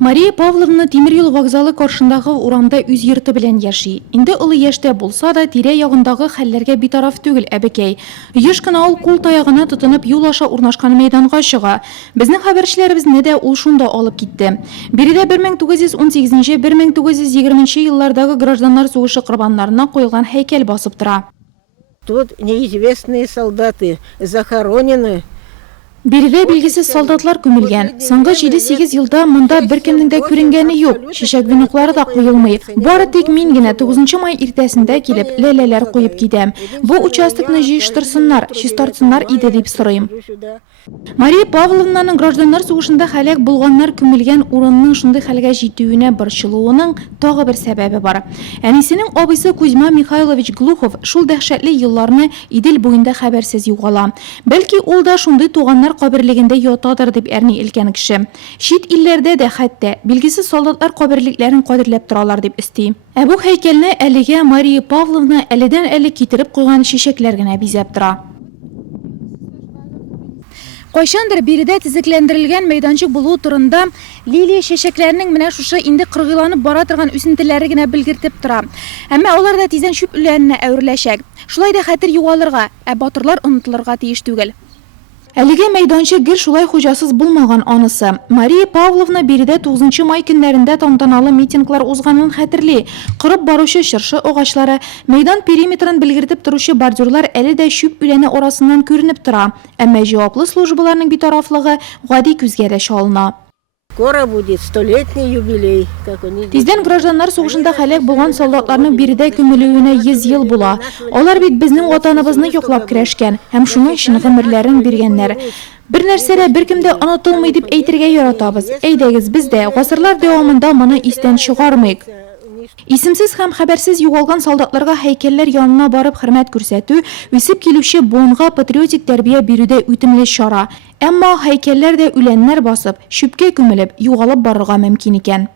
Мария Павловна Тимирюл вокзалы каршындагы урамда үз йорты белән яши. Инде улы яшьтә булса да, тирә-ягындагы хәлләргә битараф түгел әбекәй. Еш кына ул кул таягына тотынып юл аша урнашкан мәйданга чыга. Безнең хәбәрчеләребезне дә ул шунда алып китте. Биредә 1918-1920 еллардагы гражданнар сугышы корбаннарына куелган һәйкәл басып тора. Тут неизвестные солдаты захоронены. Биредә билгесез солдатлар күмелгән. Соңгы 7-8 елда монда беркемнең дә күренгәне юк. Шишәк венуклары да куелмый. Бары тик мин генә 9 май иртәсендә килеп ләләләр куеп китәм. Бу участокны җыештырсыннар, чистартсыннар иде дип сорыйм. Мария Павловнаның гражданнар сугышында һәлак булганнар күмелгән урынның шундый хәлгә җитүенә борчылуының тагы бер сәбәбе бар. Әнисенең абыйсы Кузьма Михайлович Глухов шул дәһшәтле елларны Идел буенда хәбәрсез югала. Бәлки ул да шундый туганнар каберлегендә ятадыр дип әрни илгән кеше. Чит илләрдә дә хәтта билгесез солдатлар каберлекләрен кадерләп торалар дип исти. Бу һәйкәлне әлегә Мария Павловна әледән-әле китереп куйган чәчәкләр генә бизәп тора. Кайчандыр биредә тизекләндерелгән мәйданчык булу турында лилия чәчәкләренең менә шушы инде кыргыланып бара торган үсентеләре генә белгертеп тора. Әмма алар да тиздән шүп үләненә әвереләчәк. Шулай да хәтер югалырга, батырлар онытылырга тиеш түгел. Әлеге мәйданчык гел шулай хуҗасыз булмаган анысы. Мария Павловна биредә 9 май көннәрендә тантаналы митинглар узганын хәтерли. Кырып баручы чыршы агачлары, мәйдан периметрын белгертеп торучы бордюрлар әле дә шүп үләне арасыннан күренеп тора. Әмма җаваплы службаларның битарафлыгы гади күзгә дә чалына. Скоро будет 100-летний юбилей. Тиздән гражданнар сугышында һәлак булган солдатларның биредә күмелүенә 100 ел була. Алар бит безнең ватаныбызны яклап көрәшкән һәм шуның өчен гомерләрен биргәннәр. Бер нәрсә дә беркемдә онытылмый дип әйтергә яратабыз. Әйдәгез, без дә гасырлар дәвамында моны истән чыгармыйк. Исемсез һәм хәбәрсез югалган солдатларга һәйкәлләр янына барып хөрмәт күрсәтү үсеп килүче буынга патриотик тәрбия бирүдә үтемле чара. Әмма һәйкәлләр дә үләннәр басып, шүпкә күмелеп, югалып барырга мөмкин икән.